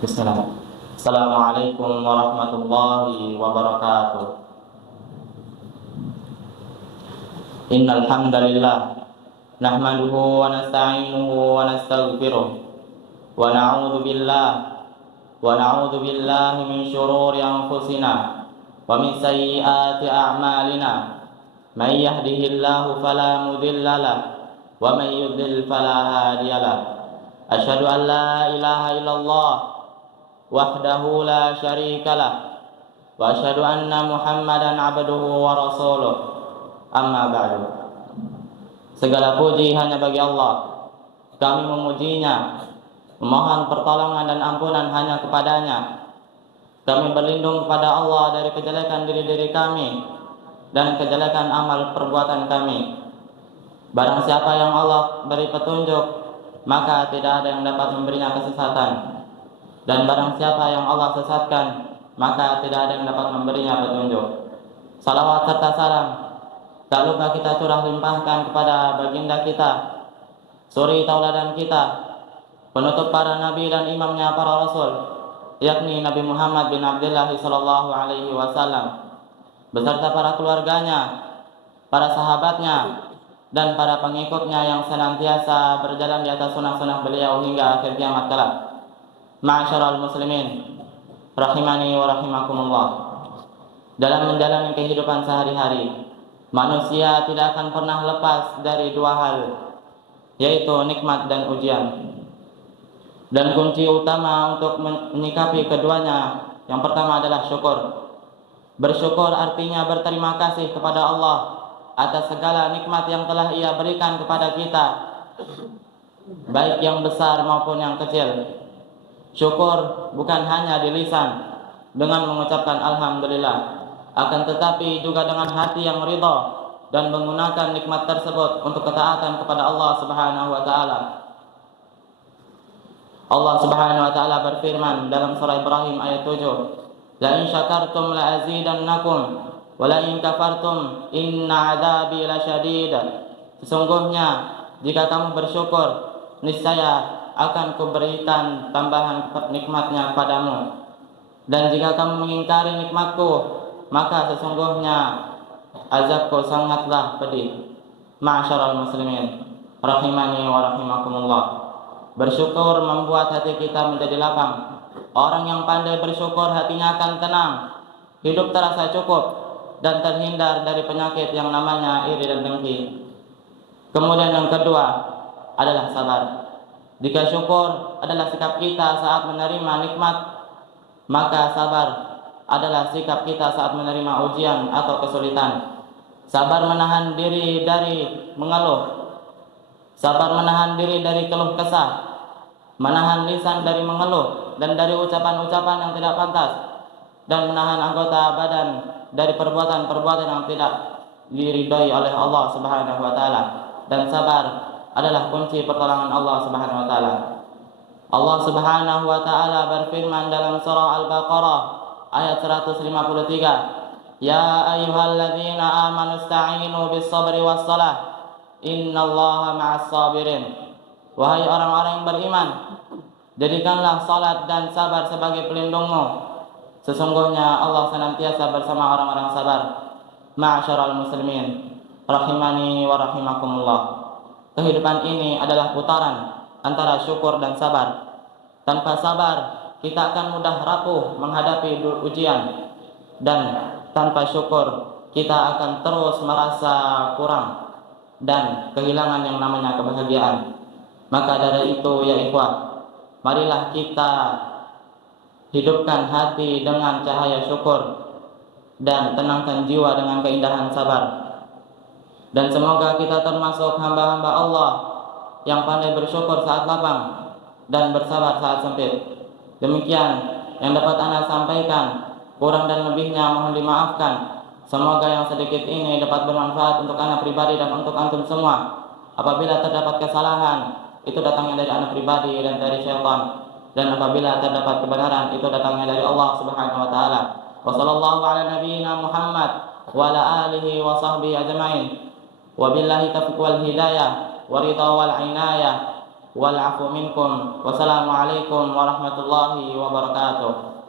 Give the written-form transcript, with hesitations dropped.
Bismillah. Assalamualaikum warahmatullahi wabarakatuh. Innal hamdalillah nahmaduhu wa nasta'inuhu wa nastaghfiruh wa na'udzu billahi min shururi anfusina wa min sayyiati a'malina. May yahdihillahu fala mudilla lahu wa may yudlil fala hadiya lahu. Asyhadu an la ilaha illallah wahdahu la syarika lah wa asyhadu anna Muhammadan abduhu wa rasuluh. Amma ba'du. Segala puji hanya bagi Allah. Kami memujinya, memohon pertolongan dan ampunan hanya kepadanya. Kami berlindung kepada Allah dari kejelekan diri kami dan kejelekan amal perbuatan kami. Barang siapa yang Allah beri petunjuk, maka tidak ada yang dapat memberinya kesesatan. Dan barang siapa yang Allah sesatkan, maka tidak ada yang dapat memberinya petunjuk. Salawat serta salam tak lupa kita curah limpahkan kepada baginda kita, suri tauladan kita, penutup para nabi dan imamnya para rasul, yakni Nabi Muhammad bin Abdullah sallallahu alaihi wasallam, beserta para keluarganya, para sahabatnya, dan para pengikutnya yang senantiasa berjalan di atas sunnah-sunnah beliau hingga akhir kiamat kelak. Ma'asyiral muslimin rahimani wa rahimakumullah. Dalam menjalani kehidupan sehari-hari, manusia tidak akan pernah lepas dari dua hal, yaitu nikmat dan ujian. Dan kunci utama untuk menyikapi keduanya, yang pertama adalah syukur. Bersyukur artinya berterima kasih kepada Allah atas segala nikmat yang telah Ia berikan kepada kita, baik yang besar maupun yang kecil. Syukur bukan hanya di lisan dengan mengucapkan alhamdulillah, akan tetapi juga dengan hati yang ridha dan menggunakan nikmat tersebut untuk ketaatan kepada Allah Subhanahu wa taala. Allah Subhanahu wa taala berfirman dalam surah Ibrahim ayat 7, "La in syakartum la azidannakum wa la in kafartum inna 'adzabi lasyadid." Sesungguhnya jika kamu bersyukur, niscaya akan kuberikan tambahan nikmatnya kepadamu, dan jika kamu mengingkari nikmatku, maka sesungguhnya azabku sangatlah pedih. Ma'asyiral muslimin rahimani wa rahimakumullah. Bersyukur membuat hati kita menjadi lapang. Orang yang pandai bersyukur hatinya akan tenang, hidup terasa cukup, dan terhindar dari penyakit yang namanya iri dan dengki. Kemudian yang kedua adalah sabar. Jika syukur adalah sikap kita saat menerima nikmat, maka sabar adalah sikap kita saat menerima ujian atau kesulitan. Sabar menahan diri dari mengeluh, sabar menahan diri dari keluh kesah, menahan lisan dari mengeluh dan dari ucapan-ucapan yang tidak pantas, dan menahan anggota badan dari perbuatan-perbuatan yang tidak diridhai oleh Allah Subhanahu wa taala. Dan sabar adalah kunci pertolongan Allah Subhanahu wa taala. Allah Subhanahu wa taala berfirman dalam surah Al-Baqarah ayat 153, "Ya ayyuhalladzina amanu ista'inu bis-sabri was-salah, innallaha ma'as sabirin." Wahai orang-orang yang beriman, jadikanlah salat dan sabar sebagai pelindungmu. Sesungguhnya Allah senantiasa bersama orang-orang sabar. Ma'asyiral muslimin rahimani wa rahimakumullah. Kehidupan ini adalah putaran antara syukur dan sabar. Tanpa sabar, kita akan mudah rapuh menghadapi ujian, dan tanpa syukur, kita akan terus merasa kurang dan kehilangan yang namanya kebahagiaan. Maka dari itu ya ikhwah, marilah kita hidupkan hati dengan cahaya syukur dan tenangkan jiwa dengan keindahan sabar. Dan semoga kita termasuk hamba-hamba Allah yang pandai bersyukur saat lapang dan bersabar saat sempit. Demikian yang dapat Anda sampaikan. Kurang dan lebihnya mohon dimaafkan. Semoga yang sedikit ini dapat bermanfaat untuk Anda pribadi dan untuk antum semua. Apabila terdapat kesalahan, itu datangnya dari Anda pribadi dan dari syaitan. Dan apabila terdapat kebenaran, itu datangnya dari Allah Subhanahu wa taala. Wassallallahu ala nabiyyina Muhammad wa ala alihi wa sahbihi ajmain. Wabillahi taufiq wal hidayah wa ridha wal inayah. wal 'afwu minkum. Wassalamu alaikum warahmatullahi wabarakatuh.